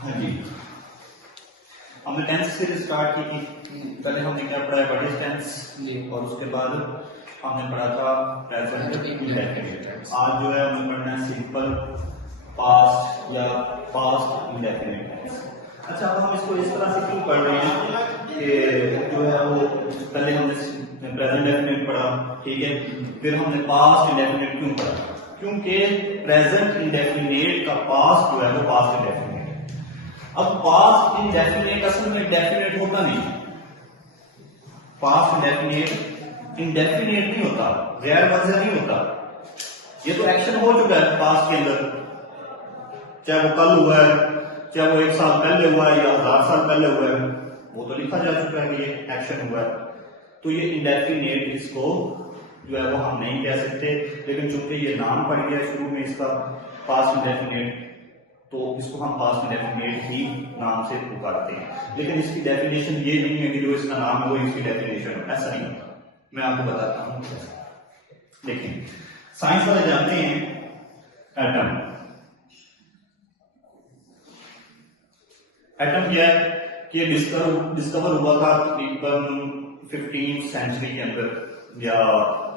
हाँ जी, हमने टेंस से स्टार्ट की थी। पहले हमने क्या पढ़ा है, व्हाट इज टेंस, और उसके बाद हमने पढ़ा था प्रेजेंट इंडेफिनिट। आज जो है हमें पढ़ना है सिंपल पास्ट या पास्ट इंडेफिनिट। अच्छा, अब हम इसको इस तरह से क्यों पढ़ रहे हैं कि जो है वो पहले हमने प्रेजेंट इंडेफिनिट पढ़ा, ठीक है, फिर हमने पास्ट इंडेफिनिट क्यों पढ़ा? क्योंकि प्रेजेंट इंडेफिनिट का पास्ट जो है वो पास्ट इंडेफिनिट। अब पास्ट इंडेफिनिट असल में डेफिनेट होता नहीं, पास्ट इंडेफिनिट इंडेफिनिट नहीं होता, गैर वजह नहीं होता। ये तो एक्शन हो चुका है पास्ट के अंदर, चाहे वो कल हुआ है, चाहे वो 1 साल पहले हुआ है या 1000 साल पहले हुआ है, वो तो लिखा जा चुका है कि ये एक्शन हुआ है। तो ये इंडेफिनिट इसको जो है वो हम नहीं कह सकते, लेकिन चूंकि ये नाम पड़ गया शुरू में इसका पास्ट इंडेफिनिट, तो इसको हम पास्ट इंडेफिनिट ही नाम से पुकारते हैं। लेकिन इसकी डेफिनेशन ये नहीं है कि जो इसका नाम है वो इसकी डेफिनेशन है, ऐसा नहीं होता। मैं आपको बताता हूं। देखिए, साइंस वाले जानते हैं एटम। एटम क्या है कि ये डिस्कवर हुआ था तकरीबन 15वीं सेंचुरी के अंदर या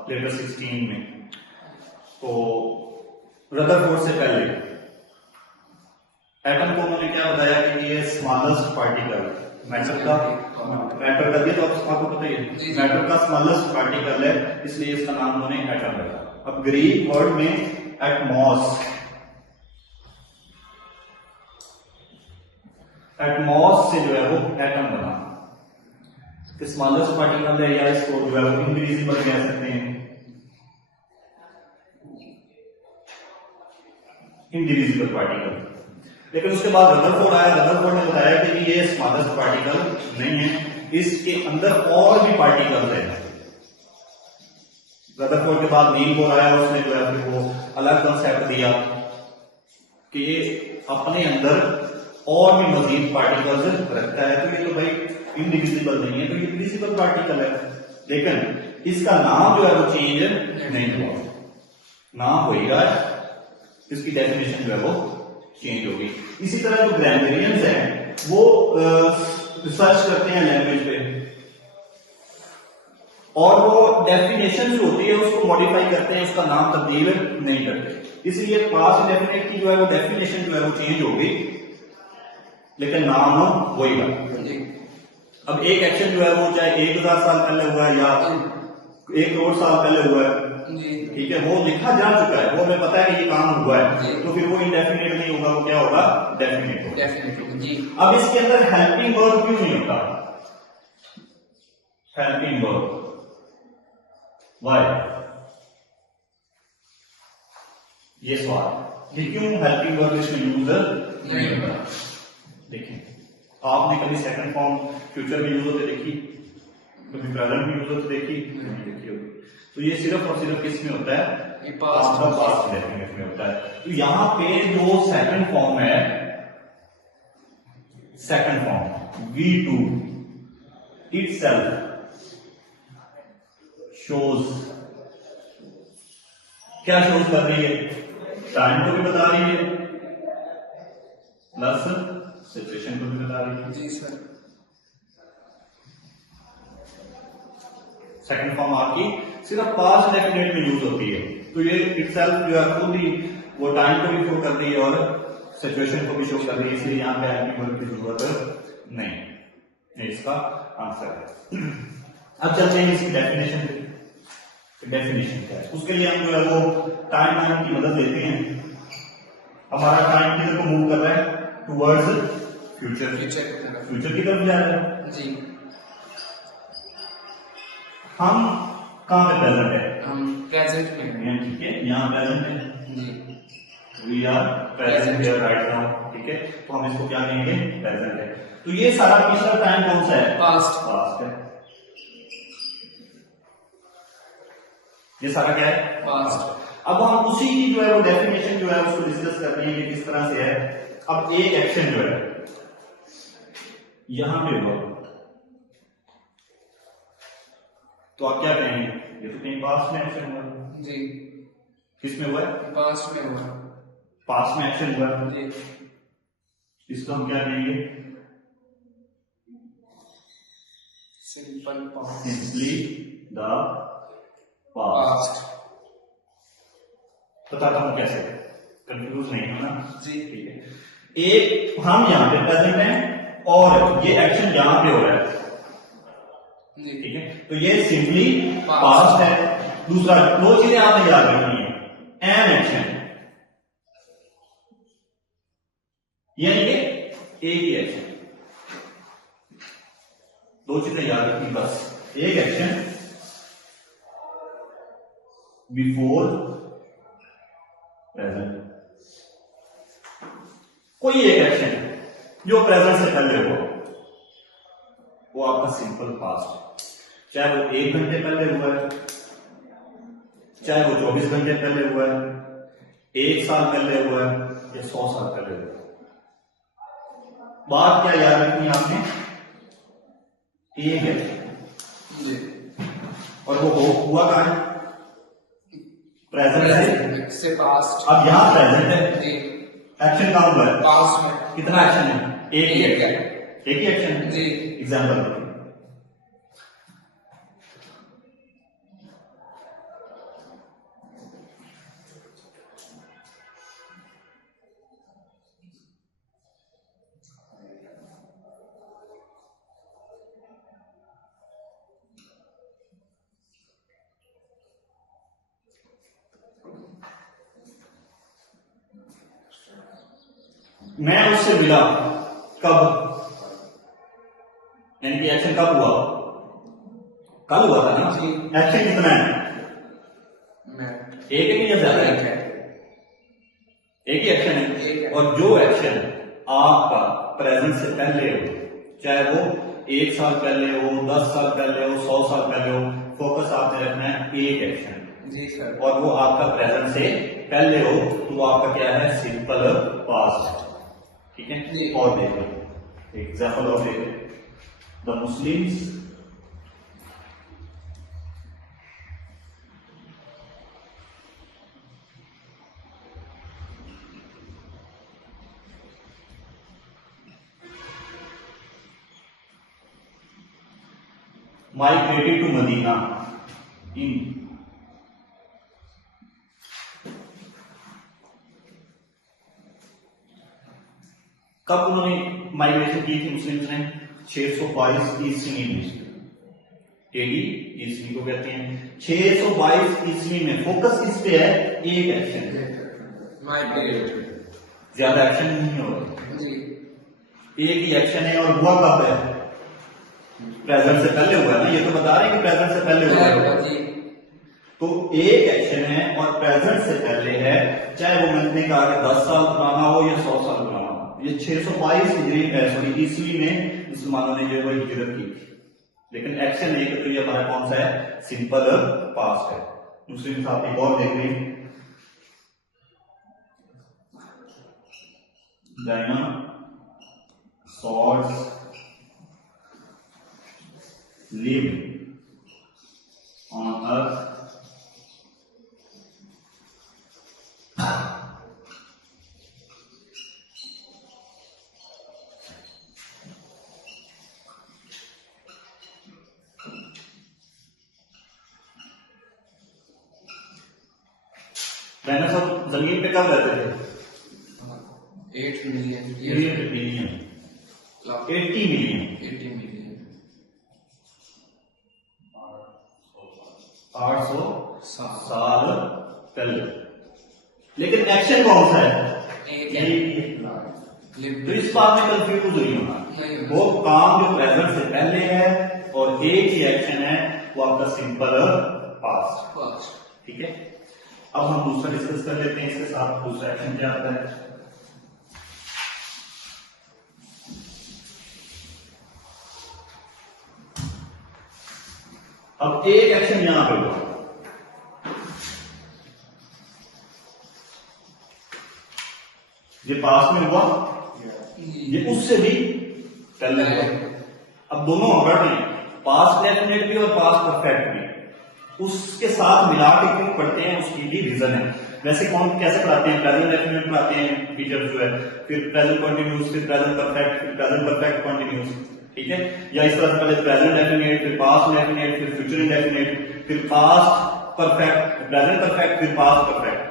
लेटर 16 में। तो रदरफोर्ड से पहले एटम को उन्होंने क्या बताया कि ये स्मॉलेस्ट पार्टिकल मैटर का ये तो आपको पता ही है, मैटर का स्मॉलेस्ट पार्टिकल है, इसलिए इसका नाम उन्होंने एटम रखा। अब ग्रीक वर्ड में एटमॉस, एटमॉस से जो है वो एटम बना, स्मॉलेस्ट पार्टिकल है, या इसको जो है वो इनडिविजिबल कह सकते हैं, इनडिविजिबल पार्टिकल। लेकिन उसके बाद रदरफोर्ड आया, रदरफोर्ड ने बताया कि ये स्मॉलेस्ट पार्टिकल नहीं है, इसके अंदर और भी पार्टिकल्स हैं। रदरफोर्ड के बाद नील बोर आया, उसने जो है फिर वो अलग कंसेप्ट दिया कि ये अपने अंदर और भी मजीद पार्टिकल्स रखता है। तो ये तो भाई इनडिविजिबल नहीं है, तो ये डिविजिबल पार्टिकल है। लेकिन इसका नाम जो है वो चेंज नहीं हुआ, नाम वही रहा है, इसकी डेफिनेशन जो है वो चेंज होगी। इसी तरह जो ग्रामरियंस हैं वो रिसर्च करते हैं लैंग्वेज पे, और वो डेफिनेशन जो होती है उसको मॉडिफाई करते हैं, उसका नाम तब्दील नहीं करते। इसलिए पास्ट इंडेफिनिट की जो है वो डेफिनेशन जो है वो चेंज होगी, लेकिन नाम वही रहा। अब एक एक्शन जो है वो चाहे 1000 साल पहले हुआ है या 1 करोड़ साल पहले हुआ है, ठीक है, वो लिखा जा चुका है, वो हमें पता है कि ये काम हुआ है, तो फिर वो इंडेफिनिट नहीं होगा, वो क्या होगा, डेफिनिट होगा। अब इसके अंदर हेल्पिंग वर्ब क्यों नहीं होता, हेल्पिंग वर्ब, व्हाई, ये सवाल, ये क्यों हेल्पिंग वर्ब इसमें यूज नहीं होता? देखिए, आपने कभी सेकंड फॉर्म फ्यूचर में यूज होते देखी, कभी प्रेजेंट में यूज होते देखी, नहीं देखी होगी। तो ये सिर्फ और सिर्फ किस में होता है, ये पास्ट इंडेफिनिट में होता है। तो यहां पे जो सेकंड फॉर्म है, second form V2 itself shows, क्या शोज कर रही है, टाइम को भी बता रही है प्लस सिचुएशन को भी बता रही है। जी सर, सेकंड फॉर्म आपकी सिर्फ पास्ट इंडेफिनिट में यूज होती है। तो ये इटसेल्फ जो है खुद ही वो टाइम को भी शो कर रही है और सिचुएशन को भी शो कर रही है, इसलिए यहां पे हेल्पिंग वर्ब की जरूरत नहीं, ये इसका आंसर है। अब चलते हैं इसकी डेफिनेशन पे। डेफिनेशन क्या है, उसके लिए हम जो है वो टाइम लाइन की मदद लेते हैं। हमारा टाइम किधर को मूव कर रहा है, टुवर्ड्स फ्यूचर, फ्यूचर की तरफ जा रहा है जी। हम कहां पे प्रेजेंट है, हम प्रेजेंट में हैं, ठीक है, यहां प्रेजेंट है जी, we are present here right now, ठीक है, तो हम इसको क्या कहेंगे, प्रेजेंट है। तो ये सारा पिछला टाइम कौन सा है, पास्ट, पास्ट है, ये सारा क्या है, पास्ट। अब हम उसी की जो है वो डेफिनेशन जो है उसको डिस्कस करते हैं कि किस तरह से है। अब एक एक्शन जो है यहां पे हुआ, तो आप क्या कहेंगे, ये तो कहीं पास्ट में एक्शन हुआ जी, किस में हुआ है, पास्ट में हुआ, पास्ट में एक्शन हुआ जी, इसको हम क्या कहेंगे? Simple past. Simply the past. बताता हूं कैसे, कंफ्यूज नहीं होना जी। ठीक है। एक हम यहां पे प्रेजेंट हैं और ये एक्शन यहां पे हो रहा है जी। ठीक है, तो ये सिंपली पास्ट है। दूसरा, दो चीजें आपने याद रखनी है, एन एक्शन यानी कि एक ही एक्शन, दो चीजें याद रखनी बस। एक एक्शन बिफोर प्रेजेंट, कोई एक एक्शन जो प्रेजेंट से पहले हो वो आपका सिंपल पास्ट, चाहे वो 1 घंटे पहले हुआ है, चाहे वो 24 घंटे पहले हुआ है, 1 साल पहले हुआ है या 100 साल पहले हुआ है। बात क्या याद रखनी आपने? एक है जी। और वो हुआ कहां है? प्रेजेंट से पास्ट। अब यहां प्रेजेंट है, जी। एक्शन कहां हुआ है? पास्ट में। कितना एक्शन है? एक ही एक एक्शन, एक ही एक्शन है। जी। एग्जाम्पल, मैं उससे मिला कब, यानी कि एक्शन कब हुआ? कल हुआ था ना। जी। एक्शन कितना है? मैं एक है कि या ज्यादा एक है? है। एक ही एक्शन एक है। है। और जो एक्शन आपका प्रेजेंट से पहले हो, चाहे वो 1 साल पहले हो, 10 साल पहले हो, 100 साल पहले हो, फोकस आपने रखना है एक एक्शन, जी सर। और वो आपका प्रेजेंट से पहले हो तो वो आपका क्या है? Simple past. ठीक है। जी। और देखो एग्जाम्पल और देखो, the Muslims migrated to Medina in कब उन्होंने माइग्रेशन की थी मुस्लिम्स ने? 622 ईस्वी में, एडी ईस्वी को कहते हैं। 622 ईस्वी में। फोकस किस पे है? एक एक्शन, माइग्रेट। ज्यादा एक्शन नहीं हो रहा, जी। एक ही एक्शन है। और हुआ कब है? प्रेजेंट से पहले हुआ है ना, ये तो बता रहे हैं कि प्रेजेंट से पहले हुआ है। जी। तो एक एक्शन है और प्रेजेंट से पहले है, चाहे वो मैंने कहा कि 10 साल पुराना हो या 100 साल पुराना हो। ये 622 ईस्वी में मुसलमानों ने जो है वो हिजरत की थी, लेकिन एक्शन एक तो ये हमारा कौन सा है? सिंपल पास्ट है। मुस्लिम साहब एक और देख लें, dinosaurs live on earth dinosaur जमीन पे कब रहते थे? 8 मिलियन। 80 मिलियन 80 मिलियन 800 साल पहले। लेकिन एक्शन कौन सा है? एक है। तो इस बात में कंफ्यूज नहीं होना, वो काम जो प्रेजेंट से पहले है और एक ही एक्शन है, वो आपका सिंपल पास्ट। ठीक है। अब हम दूसरा डिस्कस कर लेते हैं, इसके साथ दूसरा एक्शन क्या आता है। अब एक एक्शन यहां पे हुआ, ये पास में हुआ, ये उससे भी पहले हुआ। अब दोनों हट हैं, पास्ट डेफिनेट भी और पास्ट परफेक्ट भी, उसके साथ मिला के क्यों पढ़ते हैं उसकी भी रीजन है। वैसे कौन कैसे पढ़ाते हैं, प्रेजेंट डेफिनेट पढ़ाते हैं टीचर जो है, फिर प्रेजेंट कंटिन्यूस, फिर प्रेजेंट परफेक्ट, फिर प्रेजेंट परफेक्ट कंटिन्यूस, ठीक है। या इस तरह से पहले प्रेजेंट डेफिनेट, फिर पास्ट इंडेफिनिट, फिर फ्यूचर इंडेफिनिट, फिर पास्ट परफेक्ट, प्रेजेंट परफेक्ट, फिर पास्ट परफेक्ट,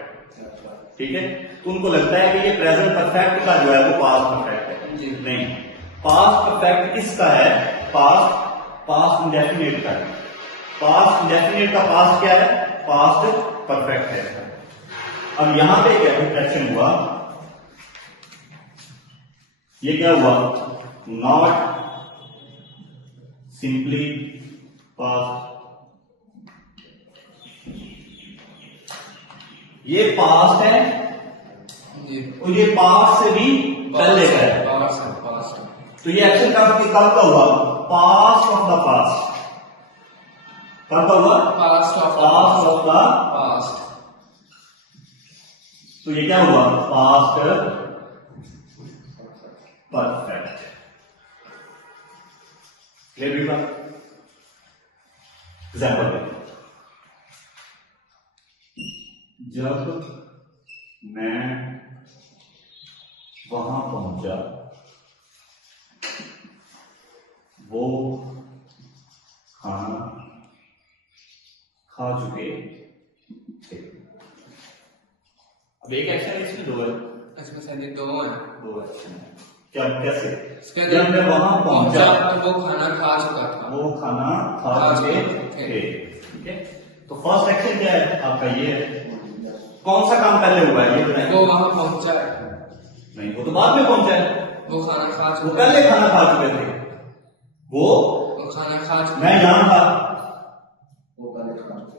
ठीक है। तो उनको लगता है कि ये प्रेजेंट परफेक्ट का जो है वो पास्ट परफेक्ट है। नहीं, पास्ट परफेक्ट किसका है? पास्ट इंडेफिनिट का है। पास्ट इंडेफिनिट का पास्ट क्या है? पास्ट परफेक्ट है। अब यहां पे क्या एक्शन हुआ, ये क्या हुआ? नॉट सिंपली पास्ट, ये पास्ट है और ये पास्ट से भी पहले का है। तो ये एक्शन कब का हुआ? Past of the past. कब का हुआ? Past of the past. तो ये क्या हुआ? Past perfect. क्लियर हुआ? एग्जाम्पल देखो, जब मैं वहां पहुंचा वो खाना खा चुके थे। अब एक एक्शन इसमें दो है, इसमें शायद दो है। दो एक्शन है। क्या कैसे? इसके जब मैं वहां पहुंचा तो वो खाना खा चुका था, वो खाना खा चुके थे, ठीक है। तो फर्स्ट एक्शन क्या है आपका? ये है। कौन सा काम पहले हुआ है ये बताएं? वो वहां पहुंचा है। नहीं, वो तो बाद में पहुंचा है। वो खाना खा वो चुका पहले खाना खा चुके थे। वो खाना खा चुका। मैं यहां था,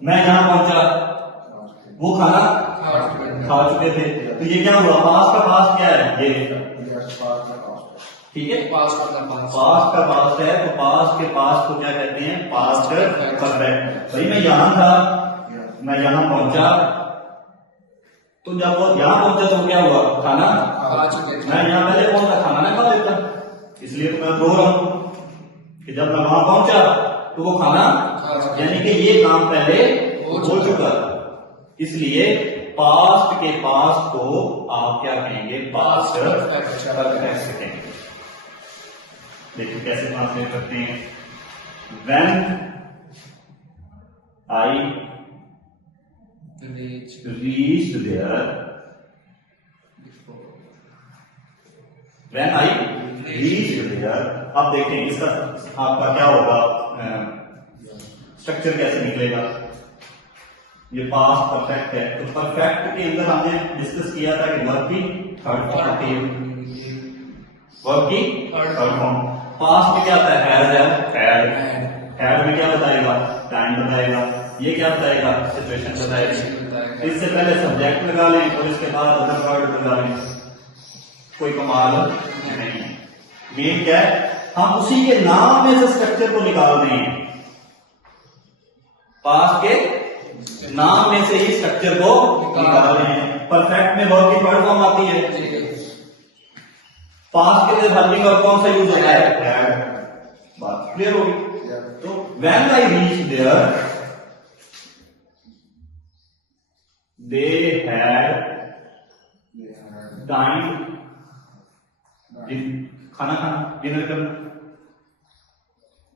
मैं यहां पहुंचा, वो खाना खा चुके थे। तो ये क्या हुआ? पास्ट का पास्ट क्या है? ये, ठीक है। पास्ट का पास्ट, पास्ट का पास्ट है, तो पास्ट के पास्ट को क्या कहते हैं? Past perfect. भाई मैं यहां था, मैं यहां पहुंचा, तो जब वो यहां पहुंचा तो क्या हुआ? खाना खा चुके थे। मैं यहां पहले पहुंचा, खाना ना खा लेता, इसलिए तो मैं रो रहा हूं कि जब मैं वहां पहुंचा तो वो खाना, यानी कि ये काम पहले हो चुका था। इसलिए पास्ट के पास्ट को आप क्या कहेंगे? पास्ट परफेक्ट कहेंगे। देखिए कैसे ट्रांसलेट करते हैं। When I reached there, when I reached there, अब देखें इसका आपका क्या होगा? स्ट्रक्चर कैसे निकलेगा? ये पास्ट परफेक्ट है, तो परफेक्ट के अंदर हमने डिस्कस किया था कि वर्ब की थर्ड फॉर्म आती है, वर्ब की थर्ड फॉर्म। पास्ट में क्या आता है? हैड में क्या बताएगा? टाइम बताएगा। ये क्या बताएगा? सिचुएशन बताएगा। इससे पहले सब्जेक्ट लगा लें और इसके बाद अदर वर्ड लगा लें, कोई कमाल नहीं। मेन क्या है? हम उसी के नाम में से स्ट्रक्चर को निकाल रहे हैं। पास्ट के नाम में से ही स्ट्रक्चर को निकाल रहे हैं। परफेक्ट में वर्ब की थर्ड फॉर्म आती है। पास्ट के लिए हेल्पिंग वर्ब कौन सा यूज होता है? बात क्लियर होगी। तो when I reach there they had time, खाना खाना, डिनर करना,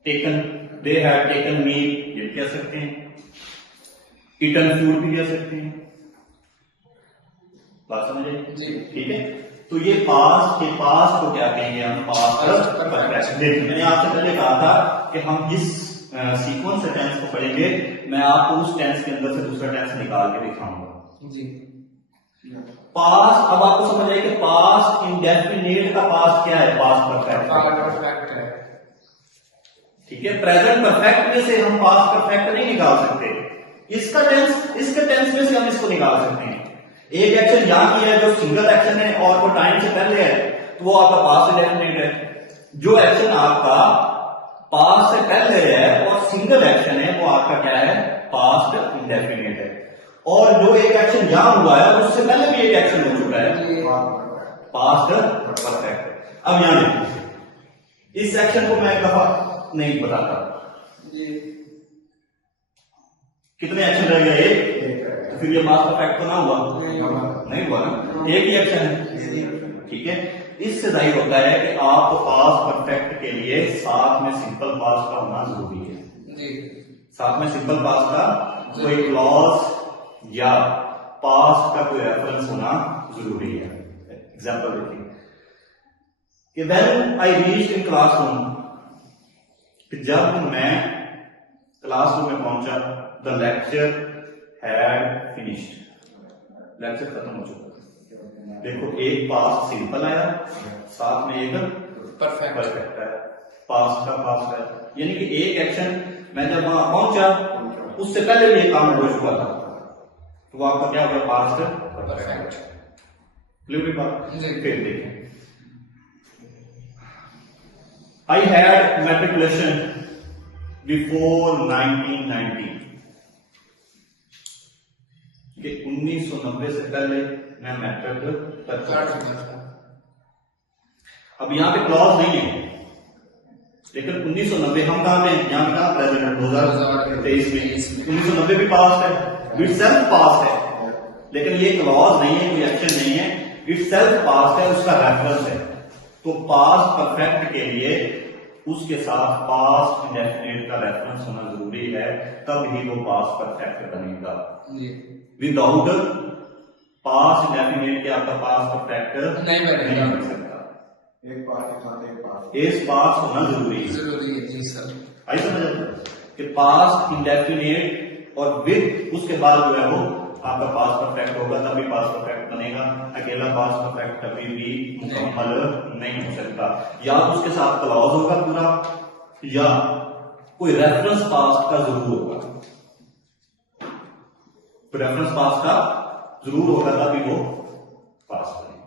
taken, they had taken meal, ये कह सकते हैं। ईटन फूड भी कह सकते हैं। बात समझ आई? ठीक है। तो ये पास्ट के पास्ट को क्या कहेंगे हम? Past perfect. देखिए मैंने आपसे पहले कहा था कि हम जिस सीक्वेंस से टेंस को पढ़ेंगे, मैं आपको उस टेंस के अंदर से दूसरा टेंस निकाल के दिखाऊंगा जी। पास्ट, अब आपको समझ आए कि पास्ट इंडेफिनिट का पास्ट क्या है? पास्ट परफेक्ट है, ठीक है। प्रेजेंट परफेक्ट में से हम पास्ट परफेक्ट नहीं निकाल सकते। इसका टेंस, इसके टेंस में से हम इसको निकाल सकते हैं। एक एक्शन यहां किया है जो सिंगल एक्शन है और वो टाइम से पहले है, तो वो आपका पास्ट इंडेफिनिट है। जो एक्शन आपका पास्ट से पहले है और सिंगल एक्शन है, वो आपका क्या है? पास्ट इंडेफिनिट है। और जो एक एक्शन यहां हुआ है उससे पहले भी एक एक्शन हो चुका है, पास्ट परफेक्ट। अब यहां देखिए, इस एक्शन को मैं एक दफा नहीं बताता, कितने एक्शन रह गए? एक। तो फिर ये पास्ट परफेक्ट तो ना हुआ, नहीं हुआ ना, एक ही एक्शन है। ठीक है, इससे जाहिर होता है कि आप पास्ट परफेक्ट के लिए साथ में सिंपल पास्ट का होना जरूरी है। साथ में सिंपल पास्ट का कोई क्लॉज या पास्ट का कोई रेफरेंस होना जरूरी है। एग्जाम्पल देखिए कि when I reach in classroom, जब मैं क्लासरूम में पहुंचा, the lecture had finished, lecture खत्म हो चुका। देखो एक पास्ट सिंपल आया, साथ में एक परफेक्ट है, पास्ट का पास्ट है, यानी कि एक एक्शन मैं जब वहां पहुंचा उससे पहले भी ये काम हो चुका था, तो वो आपका क्या हो गया? Past perfect. क्लियर बात? फिर देखें, आई हैड मैट्रिकुलेशन बिफोर 1990, कि 1990 से पहले मैं मैट्रिक कर चुका। अब यहाँ पे क्लॉज नहीं है, लेकिन 1990 हम कहां पे? यहाँ पे कहां? प्रेजेंट 2023 में। 1990 भी पास्ट है, इट सेल्फ पास्ट है, लेकिन ये क्लॉज नहीं है, कोई एक्शन नहीं है, इट सेल्फ पास्ट है, उसका रेफरेंस है। तो पास्ट परफेक्ट के लिए उसके साथ पास्ट इंडेफिनिट का रेफरेंस होना जरूरी है, तब ही वो पास्ट परफेक्ट बनेगा। विदाउट पास्ट इंडेफिनिट के आपका पास्ट परफेक्ट नहीं बन सकता। एक पास्ट के साथ एक पास्ट, एक पास्ट होना जरूरी है। जी सर। आई समझ कि पास्ट इंडेफिनिट और विद उसके बाद जो है वो आपका पास्ट परफेक्ट होगा, तभी पास्ट परफेक्ट बनेगा। अकेला पास्ट परफेक्ट कभी भी मुकम्मल नहीं हो सकता, या उसके साथ क्लॉज होगा पूरा, या कोई रेफरेंस पास्ट का जरूर होगा, रेफरेंस पास्ट का जरूर होगा, तभी वो पास्ट बनेगा।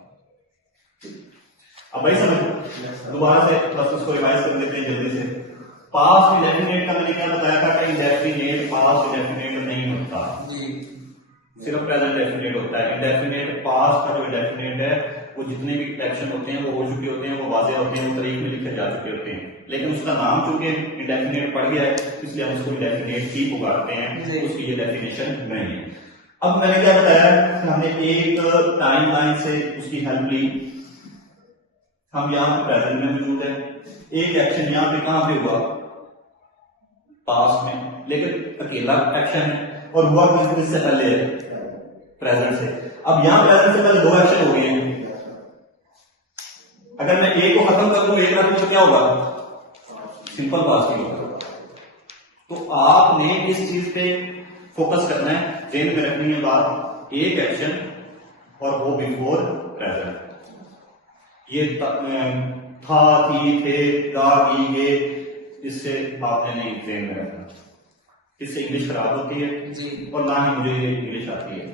अब भाई समझ, दोबारा से बस उसको रिवाइज कर देते हैं जल्दी से। पास्ट इंडेफिनिट का मैंने क्या बताया था कि इंडेफिनिट पास्ट इंडेफिनिट नहीं होता, सिर्फ प्रेजेंट डेफिनेट होता है। इंडेफिनेट पास्ट का जो इंडेफिनेट है वो जितने भी एक्शन होते हैं वो हो चुके होते हैं, वो वाजे होते हैं, वो तरीके में लिखे जा चुके होते हैं, लेकिन उसका नाम चूंकि इंडेफिनेट पड़ गया है इसलिए हम उसको इंडेफिनेट ही पुकारते हैं, उसकी ये डेफिनेशन नहीं है। अब मैंने क्या बताया, हमने एक टाइम लाइन से उसकी हेल्प ली। हम यहाँ पे प्रेजेंट में मौजूद है, एक एक्शन यहाँ पे कहां पे हुआ? पास्ट में, लेकिन अकेला एक्शन है और हुआ किससे पहले है? प्रेजेंट से। अब यहां प्रेजेंट से पहले दो एक्शन हो गए हैं, अगर मैं एक को खत्म कर दूं एक रख दूं तो क्या होगा? सिंपल पास्ट ही होगा। तो आपने इस चीज पे फोकस करना है, जेन में रखनी है बात, एक एक्शन और वो बिफोर प्रेजेंट। ये था, थी, थे, गा, की, ये, इससे आपने नहीं जेन में रखना, इससे इंग्लिश खराब होती है और ना ही मुझे इंग्लिश आती है।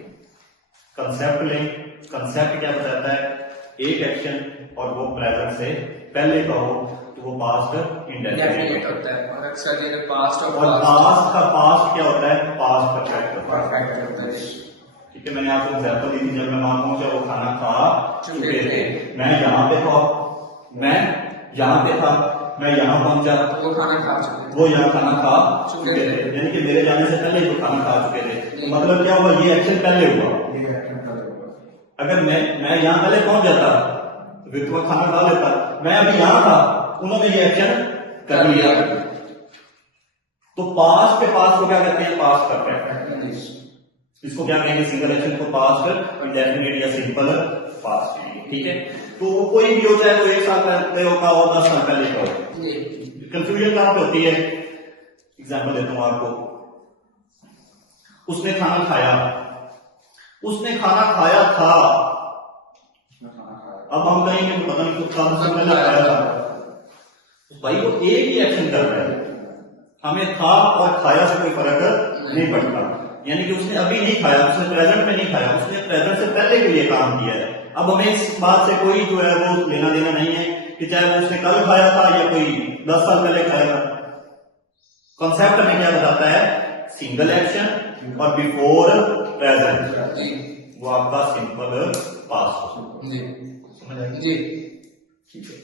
कंसेप्ट लें, कंसेप्ट क्या बताता है? एक एक्शन और वो प्रेजेंट से पहले का हो तो वो पास्ट इंडेफिनिट होता है, और अक्सर ये पास्ट और पास्ट का पास्ट क्या होता है? पास्ट परफेक्ट परफेक्ट होता है। ठीक है, मैंने आपको एग्जांपल दी थी, जब मैं वहां पहुंचा वो खाना खा चुके थे, मैं यहाँ पे था, मैं यहाँ पे था, मैं यहाँ पहुंचा, वो खाना खा चुके थे, वो यहाँ खाना खा चुके थे, यानी कि मेरे जाने से पहले वो खाना खा चुके थे। तो मतलब क्या हुआ? ये एक्शन पहले हुआ। अगर मैं यहाँ पहले पहुंच जाता तो फिर तो खाना खा लेता, मैं अभी यहाँ था, उन्होंने ये एक्शन कर लिया। तो पास्ट के पास्ट को क्या कहते हैं? Past perfect. इसको क्या कहेंगे? सिंगल एक्शन को पास्ट इंडेफिनिट या सिंपल पास्ट। ठीक है, तो कोई भी हो, चाहे वो 1 साल पहले होगा और 10 साल पहले का हो, कंफ्यूजन कहां पे होती है? एग्जाम्पल देता हूं आपको, उसने खाना खाया, उसने खाना खाया था, अब हम कहेंगे तो पता नहीं कुछ साल से पहले खाया था, भाई वो एक ही एक्शन कर रहा है, हमें था और खाया से कोई फर्क नहीं पड़ता। यानी कि उसने अभी नहीं खाया, उसने प्रेजेंट में नहीं खाया, उसने प्रेजेंट से पहले भी ये काम किया है। अब हमें इस बात से कोई जो है वो लेना देना नहीं है कि चाहे वो उसने कल खाया था या कोई 10 साल पहले खाया था। कॉन्सेप्ट हमें क्या बताता है? सिंगल एक्शन और बिफोर प्रेजेंट, वो आपका सिंपल पास्ट। जी समझ आएगी? जी ठीक है।